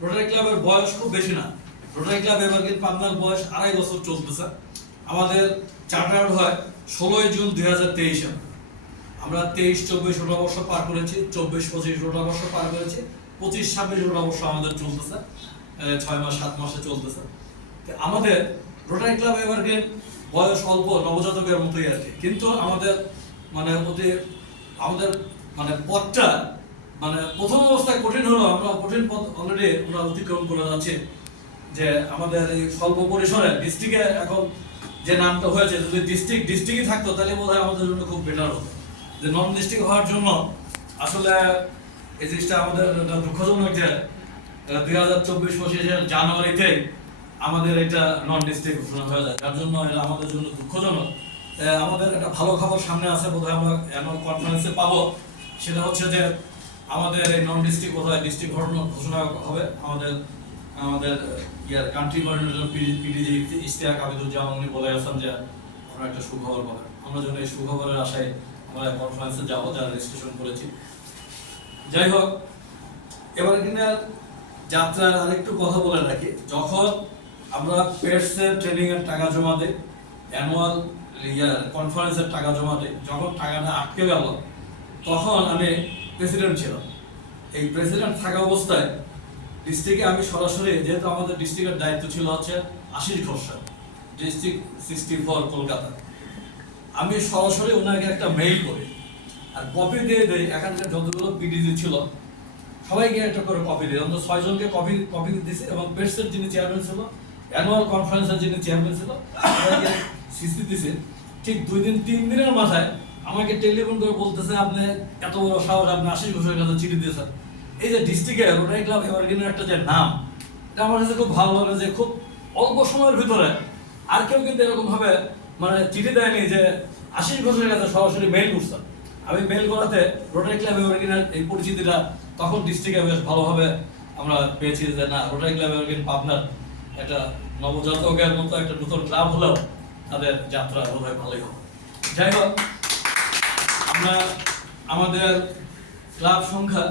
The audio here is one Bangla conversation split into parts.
রোটারি ক্লাবের বয়স খুব বেশি না। রোটারি ক্লাব এভারগ্রিন পাবনার বয়স 2.5 বছর চলতেছে। আমাদের চার্টার হয় 16 জুন 2023-এ। আমরা 23-24 রোটা বর্ষ পার করেছি, 24-25 রোটা বর্ষ পার করেছি, 25-26 রোটা বর্ষ আমাদের চলতেছে, 6 মাস 7 মাসে চলতেছে। আমাদের রোটারি ক্লাব এভারগ্রিন বয়স অল্প, নবজাতকের মতোই আর কি। কিন্তু আমাদের পথটা প্রথম অবস্থায় কঠিন হলো। আমরা কঠিন পথ অলরেডি আমরা অতিক্রম করে যাচ্ছি। যে আমাদের এই স্বল্প পরিসরে ডিস্ট্রিক্টে এখন যে নামটা হয়েছে, যদি ডিস্ট্রিক্টই থাকতো তাহলে বোধহয় আমাদের জন্য খুব বেটার হতো। যে নন ডিস্ট্রিক্ট হওয়ার জন্য আসলে এই জিনিসটা আমাদের দুঃখজনক যে 2024-25 জানুয়ারিতে আমাদের এটা নন ডিস্ট্রিক্ট ঘোষণা হয়ে যায়, যার জন্য এটা আমাদের জন্য দুঃখজনক। আমাদের একটা ভালো খবর সামনে আছে, বোধহয় আমরা অ্যানুয়াল কনফারেন্সে পাবো। সেটা হচ্ছে যে আমাদের এই নন ডিস্ট্রিক্ট বোধহয় ডিস্ট্রিক্ট ঘোষণা হবে। আমাদের কান্ট্রি কোঅর্ডিনেটর পিডিজি ইশতিয়াক আবিদুজ্জামান উনি বলে গেছেন যে আমরা একটা সুখবর পাবেন। আমরা যেন এই সুখবরের আশায় আমরা কনফারেন্সে যাবো, যারা রেজিস্ট্রেশন করেছি। যাই হোক, এবার দিনের যাত্রার আরেকটু কথা বলে রাখি। যখন আমরা পেটসের ট্রেনিং এর টাকা জমা দিই, অ্যানুয়াল কনফারেন্সের টাকা জমা দিই, যখন টাকাটা আটকে গেল তখন আমি প্রেসিডেন্ট ছিলাম। এই প্রেসিডেন্ট থাকা অবস্থায় ডিস্ট্রিক্টে আমি সরাসরি, যেহেতু আমাদের ডিস্ট্রিক্টের দায়িত্ব ছিল হচ্ছে আশিস ঘোষ, ডিস্ট্রিক্ট 64 কলকাতা, আমি সরাসরি ওনাকে একটা মেইল করি আর কপি দিয়ে দিই। এখানকার যতগুলো পিডিজি ছিল সবাইকে একটা করে কপি দিই, অন্তত 6 জনকে কপি দিয়েছি। এবং পেটসের যিনি চেয়ারম্যান ছিল, অ্যানুয়াল কনফারেন্সের যিনি চেয়ারম্যান ছিল, সবাইকে সিসি দিয়েছি। ঠিক 2-3 দিনের মাথায় আমাকে টেলিফোন করে বলতেছে, আপনি এত বড় সাহস, আপনি আশিস ঘোষের কাছে চিঠি দিয়েছেন। এই যে ডিস্ট্রিক্টে রোটারি ক্লাব এভারগ্রিনের একটা যে নাম, এটা আমার কাছে খুব ভালো লাগে যে খুব অল্প সময়ের ভিতরে আর কেউ কিন্তু এরকম ভাবে চিঠি দেয়নি যে আশিস ঘোষের কাছে সরাসরি মেইল করছেন। আমি মেইল করাতে রোটারি ক্লাব এভারগ্রিনের এই পরিচিতিটা তখন ডিস্ট্রিক্টে বেশ ভালোভাবে আমরা পেয়েছি যে না, রোটারি ক্লাব এভারগ্রিন পাবনার একটা নবজাতকের মতো একটা নতুন ক্লাব হলেও তাদের যাত্রা বোধহয় ভালোই হবে। যাই হোক, আমরা আমাদের ক্লাব সংখ্যা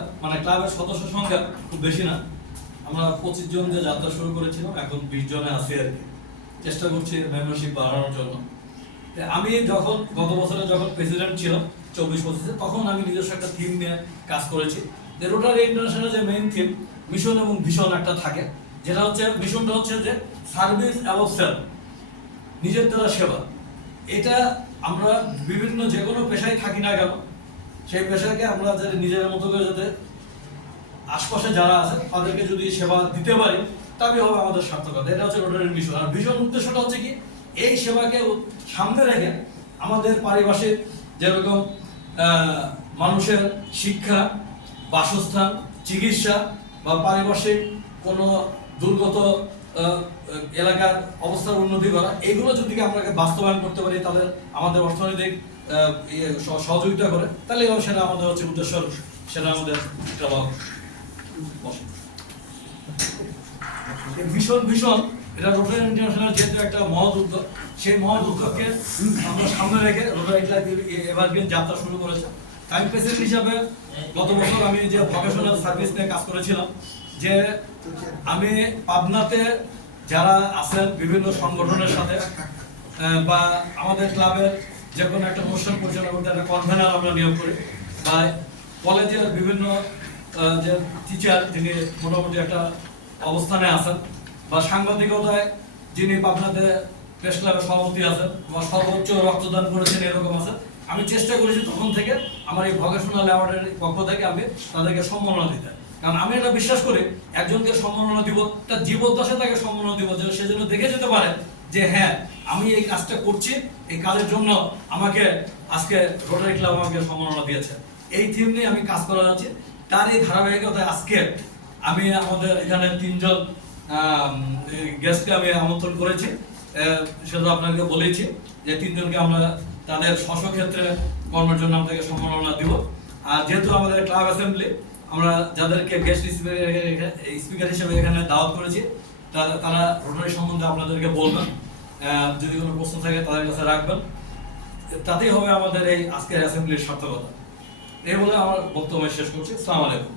ক্লাবের সদস্য সংখ্যা খুব বেশি না। আমরা 25 জন যে যাত্রা শুরু করেছিলাম, এখন 20 জনে আছি আর কি। চেষ্টা করছি মেম্বারশিপ বাড়ানোর জন্য। আমি যখন গত বছরে যখন প্রেসিডেন্ট ছিলাম 24-25-এ, তখন আমি নিজস্ব একটা থিম নিয়ে কাজ করেছি। যে রোটারি ইন্টারন্যাশনাল যে মেইন থিম, মিশন এবং ভিশন একটা থাকে, যেটা হচ্ছে মিশনটা হচ্ছে যে সার্ভিস অ্যাবভ সেলফ, নিজের দ্বারা সেবা। এটা আমরা বিভিন্ন যে কোনো পেশায় থাকি না কেন, সেই পেশাকে আমরা যাতে নিজের মতো করে যাতে আশপাশে যারা আছে তাদেরকে যদি সেবা দিতে পারি, তবে হবে আমাদের সার্থকতা। এটা হচ্ছে রোটারির মিশন। আর ভিশন উদ্দেশ্যটা হচ্ছে কি, এই সেবাকে সামনে রেখে আমাদের পারিপার্শ্বিক যেরকম মানুষের শিক্ষা, বাসস্থান, চিকিৎসা বা পারিপার্শ্বিক কোনো দুর্গত এলাকার অবস্থার উন্নতি করা, এগুলো যদি আমরা বাস্তবায়ন করতে পারি, তাদের আমাদের অর্থনৈতিক সহযোগিতা করে, তাহলে সেটা আমাদের হচ্ছে উদ্দেশ্য, সেটা আমাদের একটা ভীষণ এটা রোটারি ইন্টারন্যাশনাল যেহেতু একটা মহৎ উদ্যোগ, সেই মহৎ উদ্যোগকে আমরা সামনে রেখে রোটারি ক্লাব এভারগ্রিন যাত্রা শুরু করেছে। আমি প্রেসিডেন্ট হিসাবে গত বছর আমি যে ভোকেশনাল সার্ভিস নিয়ে কাজ করেছিলাম, যে আমি পাবনাতে যারা আছেন বিভিন্ন সংগঠনের সাথে বা আমাদের ক্লাবের যে কোনো একটা অনুষ্ঠান পরিচালনা করতে একটা কনভেনার আমরা নিয়োগ করি, বা কলেজের বিভিন্ন যে টিচার যিনি মোটামুটি একটা অবস্থানে আছেন, বা সাংবাদিকতায় যিনি পাবনাতে প্রেস ক্লাবের সভাপতি আছেন বা সর্বোচ্চ রক্তদান করেছেন এরকম আছে, আমি চেষ্টা করেছি তখন থেকে আমার এই ভোকেশনাল অ্যাওয়ার্ডের পক্ষ থেকে আমি তাদেরকে সম্মাননা দিতে। কারণ আমি এটা বিশ্বাস করি, একজনকে সম্মাননা দিব, তার জীবদ্দশায় তাকে সম্মাননা দিব, যে সে যেন দেখে যেতে পারে যে হ্যাঁ, আমি এই কাজটা করছি, এই কাজের জন্য আমাকে আজকে রোটারি ক্লাব আমাকে সম্মাননা দিয়েছে। এই থিম নিয়ে আমি কাজ করে যাচ্ছি। তার এই ধারাবাহিকতায় আজকে আমি আমাদের এখানে 3 জন গেস্টকে আমি আমন্ত্রণ করেছি। সেটা আপনাকে বলেছি যে 3 জনকে আমরা তাদের স্বক্ষেত্রে কর্মের জন্য আমাদেরকে সম্মাননা দিব। আর যেহেতু আমাদের ক্লাব অ্যাসেম্বলি, আমরা যাদেরকে গেস্ট স্পিকার হিসেবে এখানে দাওয়াত করেছি, তারা রোটারি সম্বন্ধে আপনাদেরকে বলবেন, যদি কোনো প্রশ্ন থাকে তাদের কাছে রাখবেন। তাতেই হবে আমাদের এই আজকের অ্যাসেম্বলির সার্থকতা। এই বলে আমার বক্তব্য শেষ করছি। আসসালামু আলাইকুম।